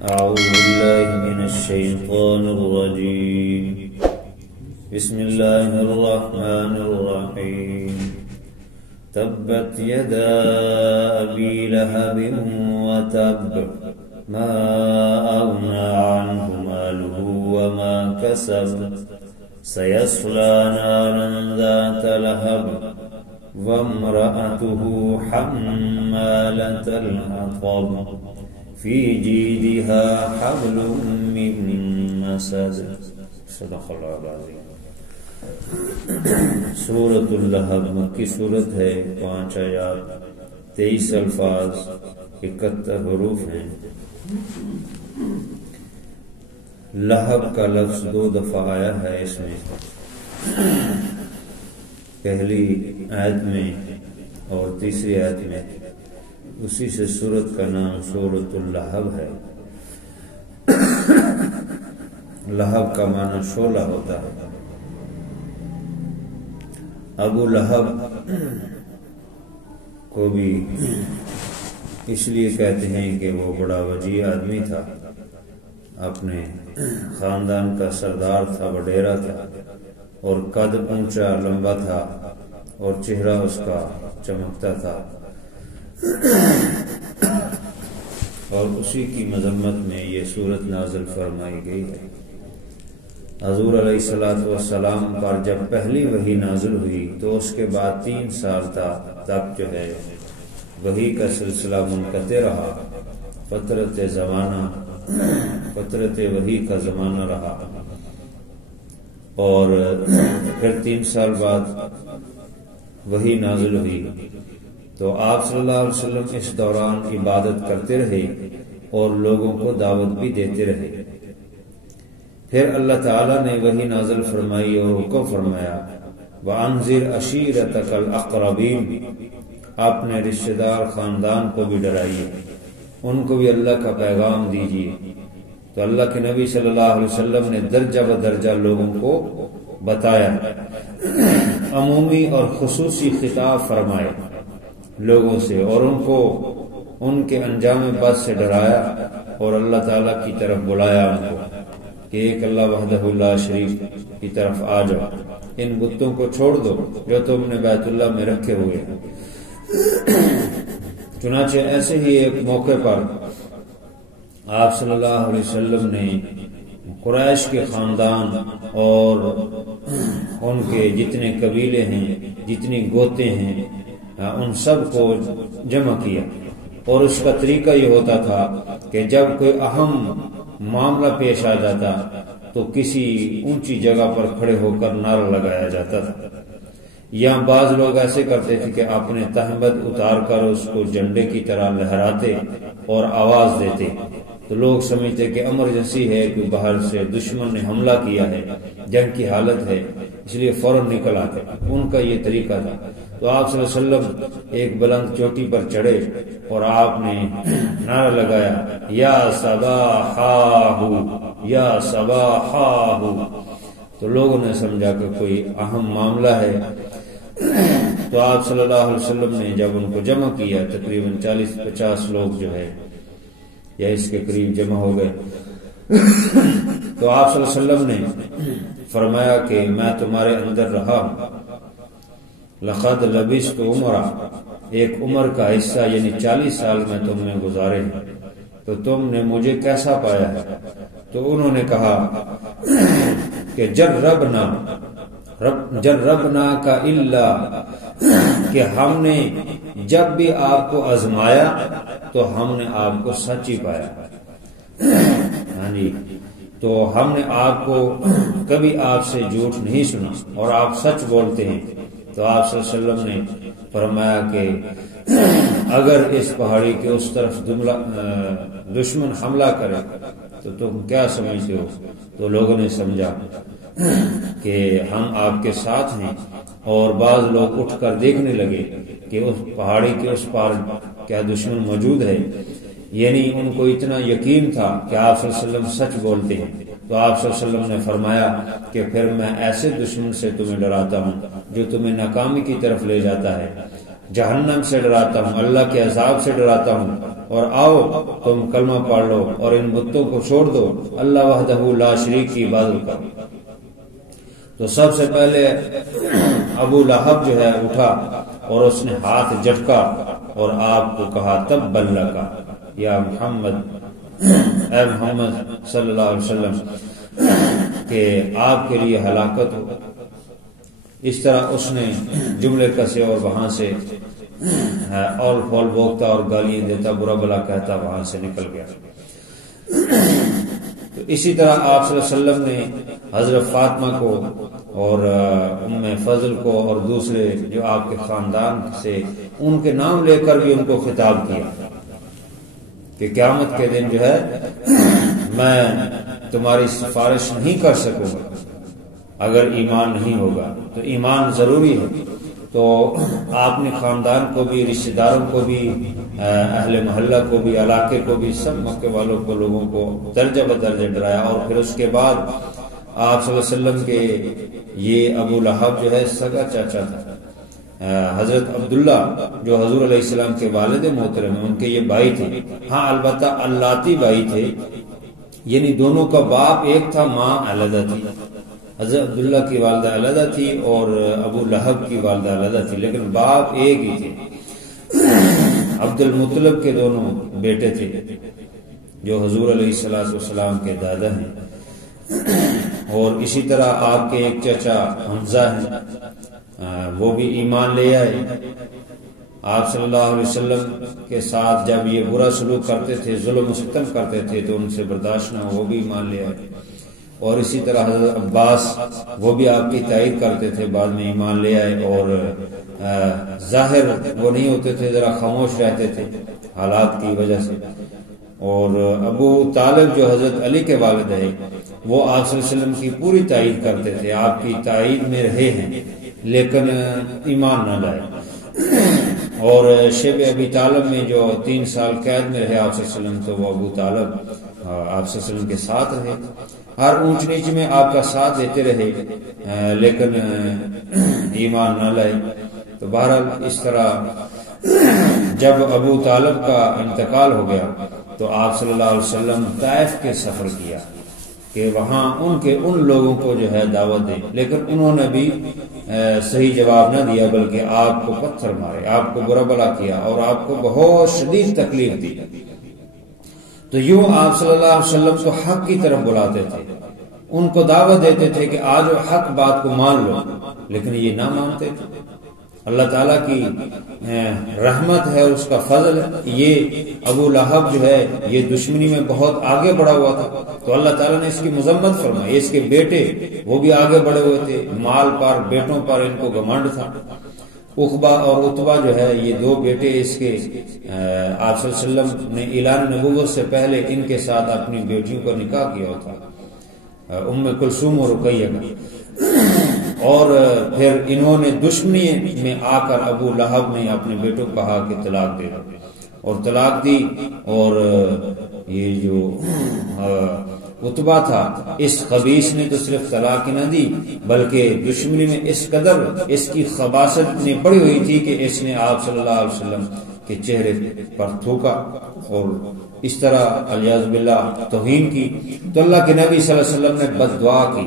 أعوذ بالله من الشيطان الرجيم بسم الله الرحمن الرحيم تبت يدا أبي لهب وتب ما أغنى عنه ماله وما كسب سيصلى نارا ذات لهب وامرأته حمالة الحطب في جيدها حبل من مسد صدق اللہ العظیم۔ سورۃ اللہب مکی سورت ہے، 5 آیات، 23 الفاظ، 71 حروف ہیں۔ لہب کا لفظ 2 دفعہ آیا ہے اس میں، پہلی آیت میں اور تیسری آیت میں، اسی سے سورت کا نام سورۃ اللہب ہے۔ لہب کا معنی شعلہ ہوتا ہے۔ ابو لہب کو بھی اس لیے کہتے ہیں کہ وہ بڑا وجیح آدمی تھا، اپنے خاندان کا سردار تھا، وڈیرا تھا، اور قد اونچا لمبا تھا، اور چہرہ اس کا چمکتا تھا، اور اسی کی مذمت میں یہ سورت نازل فرمائی گئی ہے۔ حضور علیہ السلام پر جب پہلی وحی نازل ہوئی تو اس کے بعد 3 سال تک جو ہے وحی کا سلسلہ منقطع رہا، فترت وحی کا زمانہ رہا، اور پھر 3 سال بعد وحی نازل ہوئی تو آپ صلی اللہ علیہ وسلم اس دوران عبادت کرتے رہے اور لوگوں کو دعوت بھی دیتے رہے۔ پھر اللہ تعالیٰ نے وحی نازل فرمائی اور حکم فرمایا وَأَنذِرْ عَشِيرَتَكَ الْأَقْرَبِينَ، اپنے رشتہ دار خاندان کو بھی ڈرائیے، ان کو بھی اللہ کا پیغام دیجیے۔ تو اللہ کے نبی صلی اللہ علیہ وسلم نے درجہ بدرجہ لوگوں کو بتایا، عمومی اور خصوصی خطاب فرمائے لوگوں سے، اور ان کو ان کے انجام بد سے ڈرایا اور اللہ تعالیٰ کی طرف بلایا ان کو کہ ایک اللہ وحدہ لا شریک کی طرف آ جاؤ، ان بتوں کو چھوڑ دو جو تم نے بیت اللہ میں رکھے ہوئے ہیں۔ چنانچہ ایسے ہی ایک موقع پر آپ صلی اللہ علیہ وسلم نے قریش کے خاندان اور ان کے جتنے قبیلے ہیں، جتنی گوتے ہیں، ان سب کو جمع کیا، اور اس کا طریقہ یہ ہوتا تھا کہ جب کوئی اہم معاملہ پیش آ جاتا تو کسی اونچی جگہ پر کھڑے ہو کر نعرہ لگایا جاتا تھا، یا بعض لوگ ایسے کرتے تھے کہ اپنے تہمت اتار کر اس کو جھنڈے کی طرح لہراتے اور آواز دیتے، تو لوگ سمجھتے کہ ایمرجنسی ہے کہ باہر سے دشمن نے حملہ کیا ہے، جنگ کی حالت ہے، اس لیے فوراً نکل آتے۔ ان کا یہ طریقہ تھا۔ تو آپ صلی اللہ علیہ وسلم ایک بلند چوٹی پر چڑھے اور آپ نے نعرہ لگایا یا صباحہ یا صباحہ، تو لوگوں نے سمجھا کہ کوئی اہم معاملہ ہے۔ تو آپ صلی اللہ علیہ وسلم نے جب ان کو جمع کیا، تقریباً 40-50 لوگ جو ہے یا اس کے قریب جمع ہو گئے، تو آپ صلی اللہ علیہ وسلم نے فرمایا کہ میں تمہارے اندر رہا، لقد لبثت عمرا، ایک عمر کا حصہ یعنی 40 سال میں تم نے گزارے ہیں، تو تم نے مجھے کیسا پایا ہے؟ تو انہوں نے کہا کہ جربنا کا الا، کہ ہم نے جب بھی آپ کو آزمایا تو ہم نے آپ کو سچ ہی پایا۔ ہاں جی، تو ہم نے آپ کو کبھی آپ سے جھوٹ نہیں سنا اور آپ سچ بولتے ہیں۔ تو آپ صلی اللہ علیہ وسلم نے فرمایا کہ اگر اس پہاڑی کے اس طرف دشمن حملہ کرے تو تم کیا سمجھتے ہو؟ تو لوگوں نے سمجھا کہ ہم آپ کے ساتھ ہیں، اور بعض لوگ اٹھ کر دیکھنے لگے کہ اس پہاڑی کے اس پار کیا دشمن موجود ہے، یعنی ان کو اتنا یقین تھا کہ آپ صلی اللہ علیہ وسلم سچ بولتے ہیں۔ تو آپ صلی اللہ علیہ وسلم نے فرمایا کہ پھر میں ایسے دشمن سے تمہیں ڈراتا ہوں جو تمہیں ناکامی کی طرف لے جاتا ہے، جہنم سے ڈراتا ہوں، اللہ کے عذاب سے ڈراتا ہوں، اور آؤ تم کلمہ پڑھ لو اور ان بتوں کو چھوڑ دو، اللہ وحدہ لا شریک کی عبادت کرو۔ تو سب سے پہلے ابو لہب جو ہے اٹھا اور اس نے ہاتھ جھٹکا اور آپ کو کہا تبا لکا یا محمد، اے محمد صلی اللہ علیہ وسلم کہ آپ کے لیے ہلاکت ہو۔ اس طرح اس نے جملے کسے اور وہاں سے اور پھول بوکتا اور گالیاں دیتا، برا بلا کہتا وہاں سے نکل گیا۔ تو اسی طرح آپ صلی اللہ علیہ وسلم نے حضرت فاطمہ کو اور ام فضل کو اور دوسرے جو آپ کے خاندان سے ان کے نام لے کر بھی ان کو خطاب کیا کہ قیامت کے دن جو ہے میں تمہاری سفارش نہیں کر سکوں گا اگر ایمان نہیں ہوگا، تو ایمان ضروری ہے۔ تو آپ نے خاندان کو بھی، رشتہ داروں کو بھی، اہل محلہ کو بھی، علاقے کو بھی، سب مکے والوں کو، لوگوں کو درجہ بدرجہ ڈرایا۔ اور پھر اس کے بعد آپ صلی اللہ علیہ وسلم کے یہ ابو لہب جو ہے سگا چاچا تھا، حضرت عبداللہ جو حضور علیہ السلام کے والد محترم ہیں، ان کے یہ بھائی تھے۔ ہاں البتہ اللاتی بھائی تھے، یعنی دونوں کا باپ ایک تھا، ماں علیحدہ تھی۔ حضرت عبداللہ کی والدہ علیحدہ تھی اور ابو لہب کی والدہ علیحدہ تھی، لیکن باپ ایک ہی تھے۔ عبد المطلب کے دونوں بیٹے تھے جو حضور علیہ السلام کے دادا ہیں، اور اسی طرح آپ کے ایک چچا حمزہ ہیں، وہ بھی ایمان لے آئے۔ آپ صلی اللہ علیہ وسلم کے ساتھ جب یہ برا سلوک کرتے تھے، ظلم و ستم کرتے تھے، تو ان سے برداشت نہ، وہ بھی ایمان لے آئے۔ اور اسی طرح حضرت عباس وہ بھی آپ کی تائید کرتے تھے، بعد میں ایمان لے آئے، اور ظاہر وہ نہیں ہوتے تھے، ذرا خاموش رہتے تھے حالات کی وجہ سے۔ اور ابو طالب جو حضرت علی کے والد ہیں، وہ آپ صلی اللہ علیہ وسلم کی پوری تائید کرتے تھے، آپ کی تائید میں رہے ہیں لیکن ایمان نہ لائے۔ اور شیب ابی طالب میں جو 3 سال قید میں رہے آپ صلی اللہ علیہ وسلم، تو وہ ابو طالب آپ صلی اللہ علیہ وسلم کے ساتھ رہے، ہر اونچ نیچ میں آپ کا ساتھ دیتے رہے، لیکن ایمان نہ لائے۔ تو بہرحال اس طرح جب ابو طالب کا انتقال ہو گیا تو آپ صلی اللہ علیہ وسلم طائف کے سفر کیا کہ وہاں ان لوگوں کو جو ہے دعوت دیں، لیکن انہوں نے بھی صحیح جواب نہ دیا، بلکہ آپ کو پتھر مارے، آپ کو برا بلا کیا اور آپ کو بہت شدید تکلیف دی۔ تو یوں آپ صلی اللہ علیہ وسلم کو حق کی طرف بلاتے تھے، ان کو دعوت دیتے تھے کہ آج حق بات کو مان لو، لیکن یہ نہ مانتے تھے۔ اللہ تعالیٰ کی رحمت ہے، اس کا فضل ہے، یہ ابو لہب جو ہے یہ دشمنی میں بہت آگے بڑھا ہوا تھا، تو اللہ تعالیٰ نے اس کی مذمت فرمائی۔ اس کے بیٹے وہ بھی آگے بڑھے ہوئے تھے، مال پر، بیٹوں پر ان کو گھمنڈ تھا۔ عقبہ اور عتبہ جو ہے یہ 2 بیٹے اس کے، آپ صلی اللہ علیہ وسلم نے اعلان نبوت سے پہلے ان کے ساتھ اپنی بیٹیوں کا نکاح کیا تھا، ام کلثوم اور رقیہ کا۔ اور پھر انہوں نے دشمنی میں آ کر ابو لہب نے اپنے بیٹوں کو کہا کہ طلاق دے دو، اور طلاق دی۔ اور یہ جو عتبہ تھا، اس خبیث نے تو صرف طلاق ہی نہ دی بلکہ دشمنی میں اس قدر اس کی خباثت نے بڑھی ہوئی تھی کہ اس نے آپ صلی اللہ علیہ وسلم کے چہرے پر تھوکا اور اس طرح الیاذ باللہ توہین کی۔ تو اللہ کے نبی صلی اللہ علیہ وسلم نے بد دعا کی،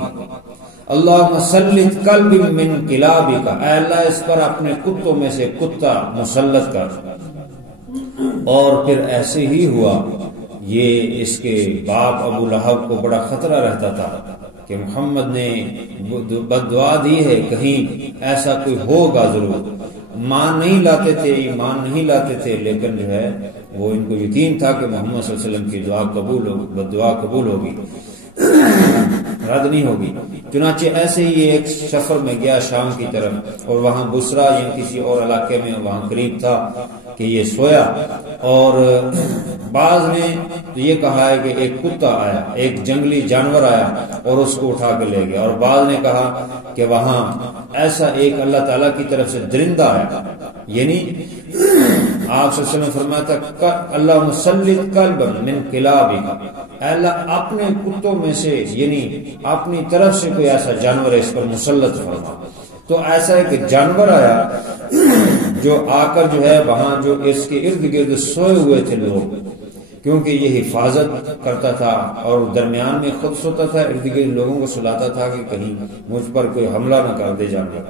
اللہم سلط کلب من کلابک، اے اللہ اس پر اپنے کتوں میں سے کتا مسلط کر۔ اور پھر ایسے ہی ہوا، یہ اس کے باپ ابو لہب کو بڑا خطرہ رہتا تھا کہ محمد نے بد دعا دی ہے، کہیں ایسا کوئی ہوگا ضرور۔ مان نہیں لاتے تھے، ایمان نہیں لاتے تھے، لیکن جو ہے وہ ان کو یقین تھا کہ محمد صلی اللہ علیہ وسلم کی دعا قبول ہوگی، بد دعا قبول ہوگی، رد نہیں ہوگی۔ چنانچہ ایسے ہی ایک سفر میں گیا شام کی طرف، اور وہاں بصرہ یا کسی اور علاقے میں وہاں قریب تھا کہ یہ سویا، اور بعض نے یہ کہا ہے کہ ایک کتا آیا، ایک جنگلی جانور آیا اور اس کو اٹھا کے لے گیا، اور بعض نے کہا کہ وہاں ایسا ایک اللہ تعالیٰ کی طرف سے درندہ آیا، یعنی آپ صلی اللہ علیہ وسلم فرمایا تھا اللہم سلط کلبا من کلابک، اے اللہ اپنے کتوں میں سے یعنی اپنی طرف سے کوئی ایسا جانور اس پر مسلط فرما۔ تو ایسا ایک جانور آیا جو آ کر جو ہے وہاں جو اس کے ارد گرد سوئے ہوئے تھے لوگ، کیونکہ یہ حفاظت کرتا تھا اور درمیان میں خود سوتا تھا، ارد گرد لوگوں کو سلاتا تھا کہ کہیں مجھ پر کوئی حملہ نہ کر دے جانور۔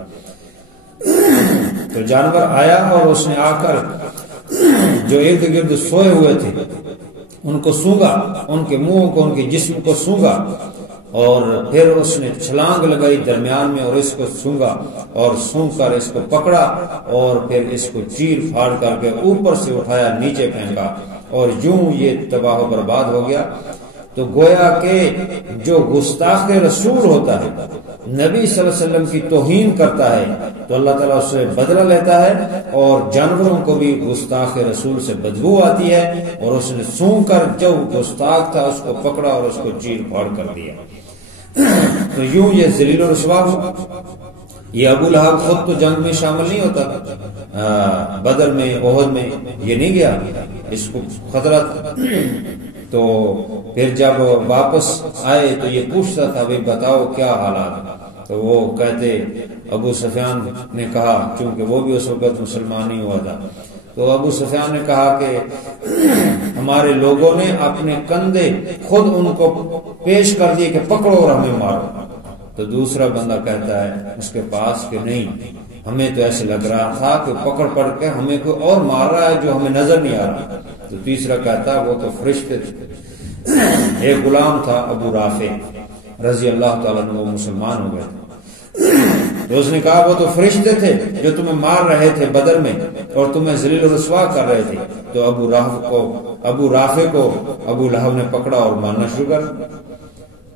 تو جانور آیا اور اس نے آ کر جو ارد گرد سوئے ہوئے تھے ان کو سونگا، ان کے منہ کو، ان کے جسم کو سونگا، اور پھر اس نے چھلانگ لگائی درمیان میں اور اس کو سونگا اور سونگ کر اس کو پکڑا اور پھر اس کو چیر پھاڑ کر کے اوپر سے اٹھایا نیچے پھینکا اور یوں یہ تباہ و برباد ہو گیا۔ تو گویا کہ جو گستاخ رسول ہوتا ہے، نبی صلی اللہ علیہ وسلم کی توہین کرتا ہے تو اللہ تعالیٰ اس سے بدلہ لیتا ہے، اور جانوروں کو بھی گستاخ رسول سے بدبو آتی ہے، اور اس نے سونگ کر جو گستاخ تھا اس کو پکڑا اور اس کو چیر پھاڑ کر دیا۔ تو یوں یہ ذلیل و رسوا ہوا۔ یہ ابو لہب خود تو جنگ میں شامل نہیں ہوتا تھا، بدر میں، احد میں یہ نہیں گیا، اس کو خطرہ تھا۔ تو پھر جب واپس آئے تو یہ پوچھتا تھا بھائی بتاؤ کیا حالات، تو وہ کہتے، ابو سفیان نے کہا، چونکہ وہ بھی اس وقت مسلمان نہیں ہوا تھا، تو ابو سفیان نے کہا کہ ہمارے لوگوں نے اپنے کندھے خود ان کو پیش کر دیے کہ پکڑو اور ہمیں مارو۔ تو دوسرا بندہ کہتا ہے اس کے پاس کہ نہیں، ہمیں تو ایسے لگ رہا تھا کہ پکڑ پڑ کے ہمیں کوئی اور مار رہا ہے جو ہمیں نظر نہیں آ رہا۔ تو تیسرا کہتا وہ تو فرشتے تھے۔ ایک غلام تھا ابو رافع رضی اللہ تعالیٰ عنہ، وہ مسلمان ہو گئے تھے، تو اس نے کہا وہ تو فرشتے تھے جو تمہیں مار رہے تھے بدر میں اور تمہیں ذلیل و رسوا کر رہے تھے۔ تو ابو رافع کو ابو لہب نے پکڑا اور مارنا شروع کر۔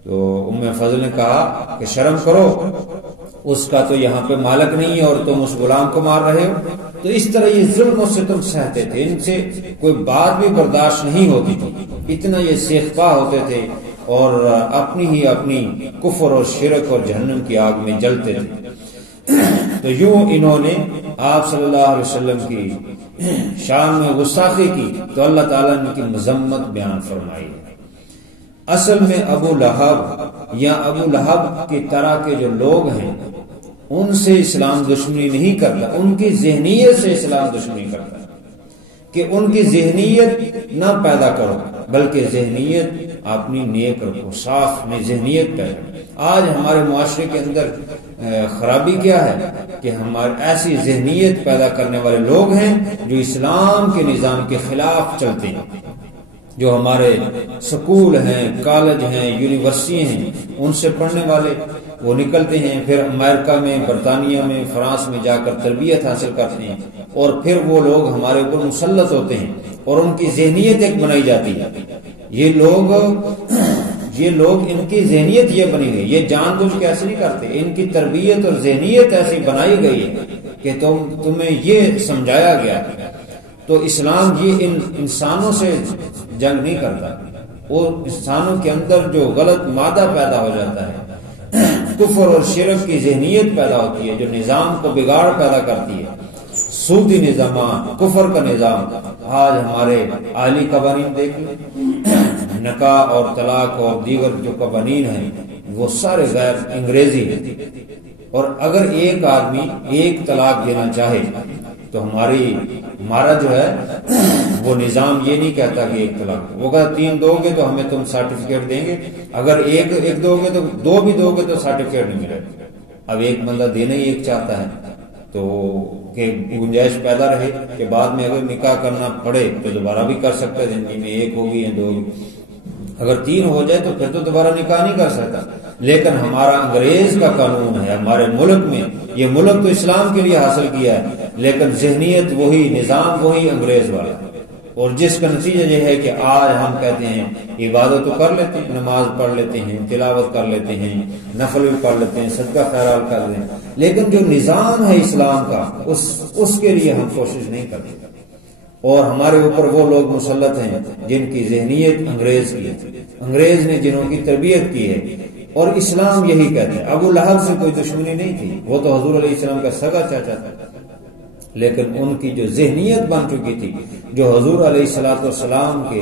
تو ام فضل نے کہا کہ شرم کرو، اس کا تو یہاں پہ مالک نہیں ہے اور تم اس غلام کو مار رہے ہو۔ تو اس طرح یہ ظلم سے تم سہتے تھے، ان سے کوئی بات بھی برداشت نہیں ہوتی تھی، اتنا یہ سیخپا ہوتے تھے اور اپنی کفر اور شرک اور جہنم کی آگ میں جلتے تھے۔ تو یوں انہوں نے آپ صلی اللہ علیہ وسلم کی شان میں گستاخی کی تو اللہ تعالیٰ نے ان کی مذمت بیان فرمائی۔ اصل میں ابو لہب یا ابو لہب کی طرح کے جو لوگ ہیں ان سے اسلام دشمنی نہیں کرتا، ان کی ذہنیت سے اسلام دشمنی کرتا ہے کہ ان کی ذہنیت نہ پیدا کرو، بلکہ ذہنیت اپنی نیک رکھو، صاف میں ذہنیت پیدا۔ آج ہمارے معاشرے کے اندر خرابی کیا ہے کہ ہمارے ایسی ذہنیت پیدا کرنے والے لوگ ہیں جو اسلام کے نظام کے خلاف چلتے ہیں، جو ہمارے سکول ہیں، کالج ہیں، یونیورسٹی ہیں، ان سے پڑھنے والے وہ نکلتے ہیں، پھر امریکہ میں، برطانیہ میں، فرانس میں جا کر تربیت حاصل کرتے ہیں، اور پھر وہ لوگ ہمارے اوپر مسلط ہوتے ہیں اور ان کی ذہنیت ایک بنائی جاتی ہے۔ یہ لوگ ان کی ذہنیت یہ بنی گئی، یہ جان بوجھ کے ایسے نہیں کرتے، ان کی تربیت اور ذہنیت ایسی بنائی گئی ہے کہ تمہیں یہ سمجھایا گیا۔ تو اسلام یہ ان انسانوں سے جنگ نہیں کرتا، وہ انسانوں کے اندر جو غلط مادہ پیدا ہو جاتا ہے، کفر اور شرک کی ذہنیت پیدا ہوتی ہے جو نظام کو بگاڑ پیدا کرتی ہے، سودی نظام، کفر کا نظام۔ آج ہمارے عالی قوانین دیکھ لیں، نکاح اور طلاق اور دیگر جو قوانین ہیں وہ سارے غیر انگریزی ہیں، اور اگر ایک آدمی ایک طلاق دینا چاہے تو ہمارا جو ہے وہ نظام یہ نہیں کہتا کہ ایک طلاق، وہ کہتا 3 دو گے تو ہمیں تم سرٹیفکیٹ دیں گے، اگر ایک دو گے تو 2 بھی دو گے تو سرٹیفکیٹ نہیں ملے گا۔ اب ایک بندہ دینا ہی ایک چاہتا ہے تو کہ گنجائش پیدا رہے کہ بعد میں اگر نکاح کرنا پڑے تو دوبارہ بھی کر سکتا ہے، زندگی میں 1 ہوگی یا 2 ہوگی، اگر 3 ہو جائے تو پھر تو دوبارہ نکاح نہیں کر سکتا۔ لیکن ہمارا انگریز کا قانون ہے ہمارے ملک میں، یہ ملک تو اسلام کے لیے حاصل کیا ہے لیکن ذہنیت وہی، نظام وہی انگریز والا، اور جس کا نتیجہ یہ ہے کہ آج ہم کہتے ہیں عبادت تو کر لیتے ہیں، نماز پڑھ لیتے ہیں، تلاوت کر لیتے ہیں، نفل بھی پڑھ لیتے ہیں، صدقہ خیرات کر لیتے ہیں، لیکن جو نظام ہے اسلام کا اس کے لیے ہم کوشش نہیں کرتے، اور ہمارے اوپر وہ لوگ مسلط ہیں جن کی ذہنیت انگریز کی ہے، انگریز نے جنہوں کی تربیت کی ہے، اور اسلام یہی کہتے ہیں۔ ابو لہب سے کوئی دشمنی نہیں تھی، وہ تو حضور علیہ السلام کا سگا چاچا تھا، لیکن ان کی جو ذہنیت بن چکی تھی، جو حضور علیہ السلام کے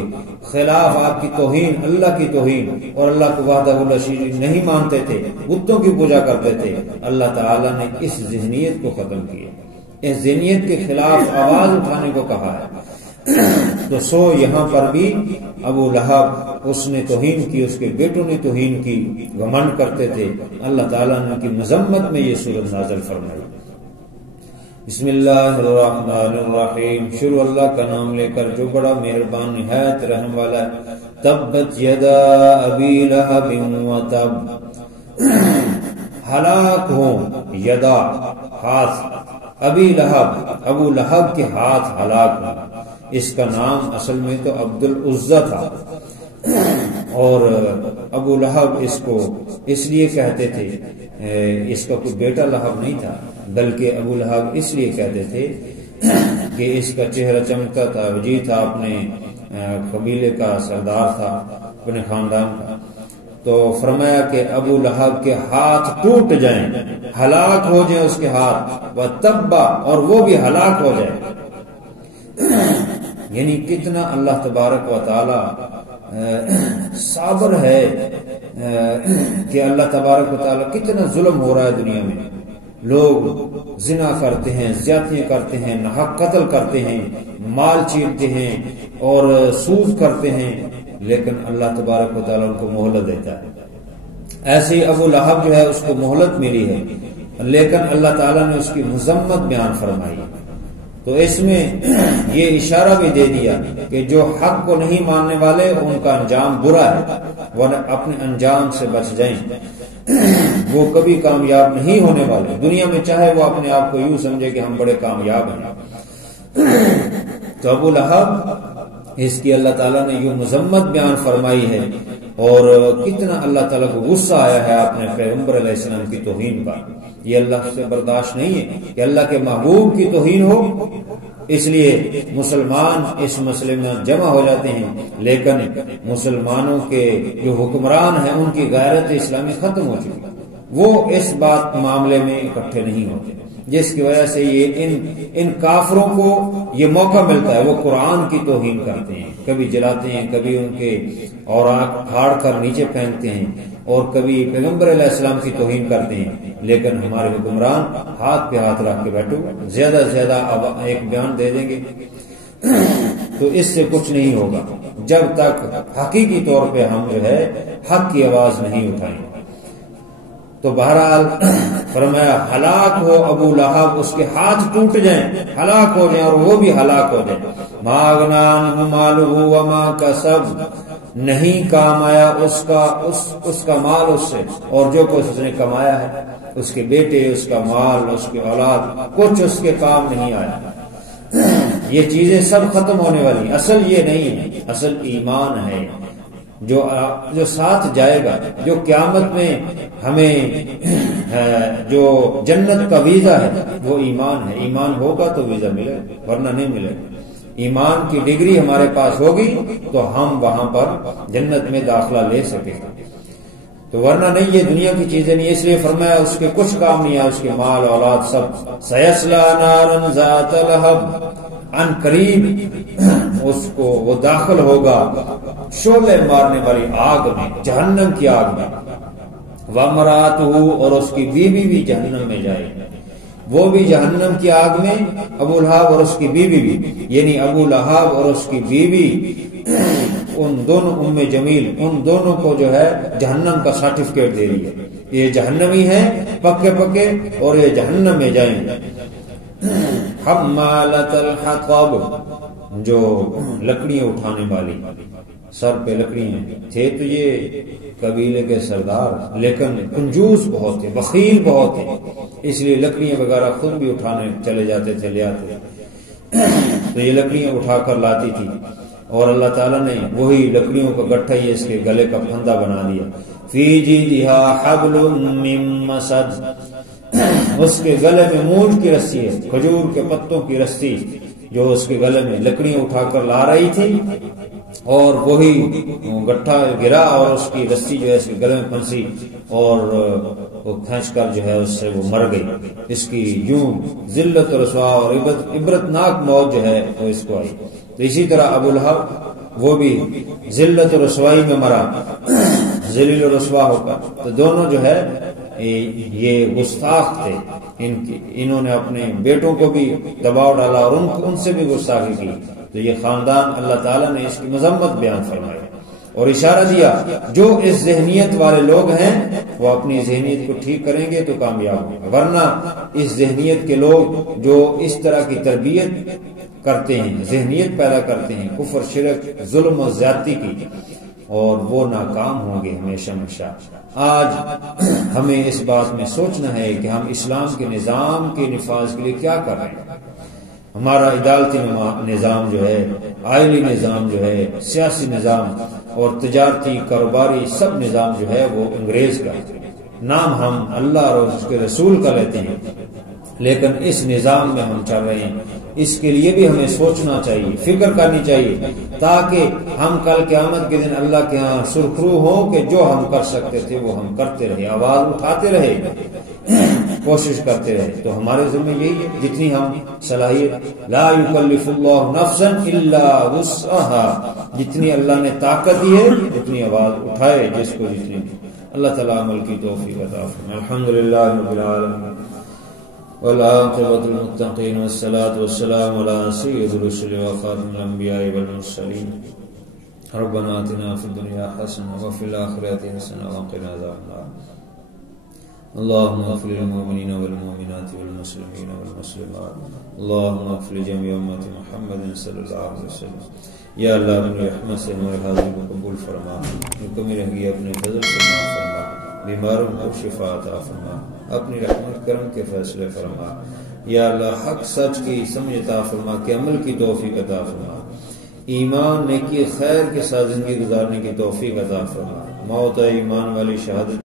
خلاف آپ کی توہین، اللہ کی توہین، اور اللہ کو وحدہ لا شریک نہیں مانتے تھے، بتوں کی پوجا کرتے تھے، اللہ تعالیٰ نے اس ذہنیت کو ختم کیا، اس ذہنیت کے خلاف آواز اٹھانے کو کہا ہے۔ تو سو یہاں پر بھی ابو لہب اس نے توہین کی، اس کے بیٹوں نے توہین کی، گھمنڈ کرتے تھے۔ اللہ تعالیٰ نے ان کی مذمت میں یہ سورت نازل فرمائی۔ بسم اللہ الرحمن الرحیم، شروع اللہ کا نام لے کر جو بڑا مہربان نہایت رحم والا ہے۔ تبت یدا ابی لہب وتب، ہلاک ہو یدا ہاتھ، ابی لہب ابو لہب کے ہاتھ ہلاک ہو۔ اس کا نام اصل میں تو عبد العزہ تھا، اور ابو لہب اس کو اس لیے کہتے تھے، اس کا کوئی بیٹا لہب نہیں تھا، بلکہ ابو لہب اس لیے کہتے تھے کہ اس کا چہرہ چمکتا تھا، وجیح تھا، اپنے قبیلے کا سردار تھا، اپنے خاندان کا۔ تو فرمایا کہ ابو لہب کے ہاتھ ٹوٹ جائیں، ہلاک ہو جائیں اس کے ہاتھ، وتبا، اور وہ بھی ہلاک ہو جائے۔ یعنی کتنا اللہ تبارک و تعالی صابر ہے کہ اللہ تبارک و تعالی کتنا ظلم ہو رہا ہے دنیا میں۔ لوگ زنا کرتے ہیں، زیادتیاں کرتے ہیں، ناحق قتل کرتے ہیں، مال چیرتے ہیں اور سود کرتے ہیں، لیکن اللہ تبارک و تعالیٰ ان کو مہلت دیتا ہے۔ ایسے ہی ابو لہب جو ہے اس کو مہلت ملی ہے، لیکن اللہ تعالیٰ نے اس کی مذمت بیان فرمائی۔ تو اس میں یہ اشارہ بھی دے دیا کہ جو حق کو نہیں ماننے والے ان کا انجام برا ہے، ورنہ اپنے انجام سے بچ جائیں، وہ کبھی کامیاب نہیں ہونے والے دنیا میں، چاہے وہ اپنے آپ کو یوں سمجھے کہ ہم بڑے کامیاب ہیں۔ تو ابو لہب اس کی اللہ تعالیٰ نے یوں مذمت بیان فرمائی ہے، اور کتنا اللہ تعالیٰ کو غصہ آیا ہے اپنے پیغمبر علیہ السلام کی توہین پر۔ یہ اللہ سے برداشت نہیں ہے کہ اللہ کے محبوب کی توہین ہو، اس لیے مسلمان اس مسئلے میں جمع ہو جاتے ہیں، لیکن مسلمانوں کے جو حکمران ہیں ان کی غیرت اسلامی ختم ہو چکی، وہ اس بات معاملے میں اکٹھے نہیں ہوتے، جس کی وجہ سے یہ ان کافروں کو یہ موقع ملتا ہے، وہ قرآن کی توہین کرتے ہیں، کبھی جلاتے ہیں، کبھی ان کے اوراق پھاڑ کر نیچے پھینکتے ہیں، اور کبھی پیغمبر علیہ السلام کی توہین کرتے ہیں۔ لیکن ہمارے حکمران ہاتھ پہ ہاتھ رکھ کے بیٹھو، زیادہ سے زیادہ ایک بیان دے دیں گے، تو اس سے کچھ نہیں ہوگا جب تک حقیقی طور پہ ہم جو ہے حق کی آواز نہیں اٹھائیں۔ تو بہرحال فرمایا ہلاک ہو ابو لہب، اس کے ہاتھ ٹوٹ جائیں، ہلاک ہو جائیں، اور وہ بھی ہلاک ہو جائیں۔ ما اغنی عنہ مالہ وما کسب، نہیں کام آیا اس کا مال اس سے، اور جو کچھ اس نے کمایا ہے، اس کے بیٹے، اس کا مال، اس کی اولاد، کچھ اس کے کام نہیں آیا۔ یہ چیزیں سب ختم ہونے والی، اصل یہ نہیں ہے، اصل ایمان ہے جو ساتھ جائے گا، جو قیامت میں ہمیں جو جنت کا ویزا ہے وہ ایمان ہے۔ ایمان ہوگا تو ویزا ملے، ورنہ نہیں ملے گا۔ ایمان کی ڈگری ہمارے پاس ہوگی تو ہم وہاں پر جنت میں داخلہ لے سکیں گے، تو ورنہ نہیں، یہ دنیا کی چیزیں نہیں۔ اس لیے فرمایا اس کے کچھ کام نہیں ہے، اس کے مال اولاد سب۔ سیصلی نارا ذات لہب، ان قریب اس کو وہ داخل ہوگا شعلے مارنے والی آگ میں، جہنم کی آگ میں۔ وامرأتہ، اور اس کی بیوی بھی جہنم میں جائے گی، وہ بھی جہنم کی آگ میں، ابو لہب اور اس کی بیوی بھی، یعنی ابو لہب اور اس کی بیوی، ان دونوں ام جمیل، ان دونوں کو جو ہے جہنم کا سرٹیفکیٹ دے رہی ہے، یہ جہنمی ہیں پکے پکے، اور یہ جہنم میں جائیں گے۔ حمالۃ الحطب، جو لکڑیاں اٹھانے والی، سر پہ لکڑیاں تھے، تو یہ قبیلے کے سردار، لیکن کنجوس بہت تھے، بخیل بہت تھے، اس لیے لکڑیاں وغیرہ خود بھی اٹھانے چلے جاتے تھے، لے آتے، تو یہ لکڑیاں اٹھا کر لاتی تھی، اور اللہ تعالیٰ نے وہی لکڑیوں کا گٹھا ہی اس کے گلے کا پھندا بنا دیا۔ فی جیدہا حبل من مسد، اس کے گلے میں مونج کی رسی ہے، کھجور کے پتوں کی رسی، جو اس کے گلے میں لکڑیاں اٹھا کر لا رہی تھی، اور وہی گٹھا گرا اور اس کی رسی جو ہے اس کے گلے میں پھنسی، اور وہ کھینچ کر جو ہے اس سے وہ مر گئی۔ اس کی یوں ذلت و رسوا اور عبرتناک موت جو ہے وہ اس کو آئی۔ تو اسی طرح ابو لہب وہ بھی ذلت و رسوائی میں مرا، ذلیل و رسوا ہو کر۔ تو دونوں جو ہے یہ گستاخ تھے، انہوں نے اپنے بیٹوں کو بھی دباؤ ڈالا اور ان سے بھی گستاخی کی، تو یہ خاندان اللہ تعالیٰ نے اس کی مذمت بیان فرمائی اور اشارہ دیا جو اس ذہنیت والے لوگ ہیں وہ اپنی ذہنیت کو ٹھیک کریں گے تو کامیاب ہوں گے، ورنہ اس ذہنیت کے لوگ جو اس طرح کی تربیت کرتے ہیں، ذہنیت پیدا کرتے ہیں کفر، شرک، ظلم و زیادتی کی، اور وہ ناکام ہوں گے ہمیشہ ہمیشہ۔ آج ہمیں اس بات میں سوچنا ہے کہ ہم اسلام کے نظام کے نفاذ کے لیے کیا کر رہے ہیں۔ ہمارا عدالتی نظام جو ہے، آئلی نظام جو ہے، سیاسی نظام اور تجارتی کاروباری سب نظام جو ہے وہ انگریز کا نام ہم اللہ اور اس کے رسول کا لیتے ہیں، لیکن اس نظام میں ہم چل رہے ہیں۔ اس کے لیے بھی ہمیں سوچنا چاہیے، فکر کرنی چاہیے، تاکہ ہم کل قیامت کے دن اللہ کے ہاں سرخرو ہوں کہ جو ہم کر سکتے تھے وہ ہم کرتے رہے، آواز اٹھاتے رہے، کوشش کرتے رہے۔ تو ہمارے ذمہ یہی ہے، جتنی ہم صلاحیت، لا یکلف اللہ نفسا الا وسعها، جتنی اللہ نے طاقت دی ہے اتنی آواز اٹھائے، جس کو جتنی دی۔ اللہ تعالیٰ عمل کی توفیق عطا فرمائے۔ الحمدللہ رب العالمین والعاقبۃ للمتقین والصلاة والسلام علی سید الرسل وخاتم الانبیاء والمرسلین۔ ربنا آتنا فی الدنیا حسنہ وفی الآخرۃ حسنہ وقنا عذاب النار۔ اللهم اغفر للمؤمنین والمؤمنات والمسلمین والمسلمات، اللهم اغفر لجميع امت محمد صلی اللہ علیہ وسلم۔ یا اللہ اپنی رحمت سے ہمارے حاضری کو قبول فرما، جو کمی رہ گئی اپنے فضل سے معاف فرما، بیماروں کو شفا عطا فرما، اپنی رحمت کرم کے فیصلے فرما۔ یا اللہ حق سچ کی سمجھ عطا فرما کہ عمل کی توفیق عطا فرما، ایمان نیکی خیر کے ساتھ زندگی گزارنے کی توفیق عطا فرما، موت ایمان والی شہادت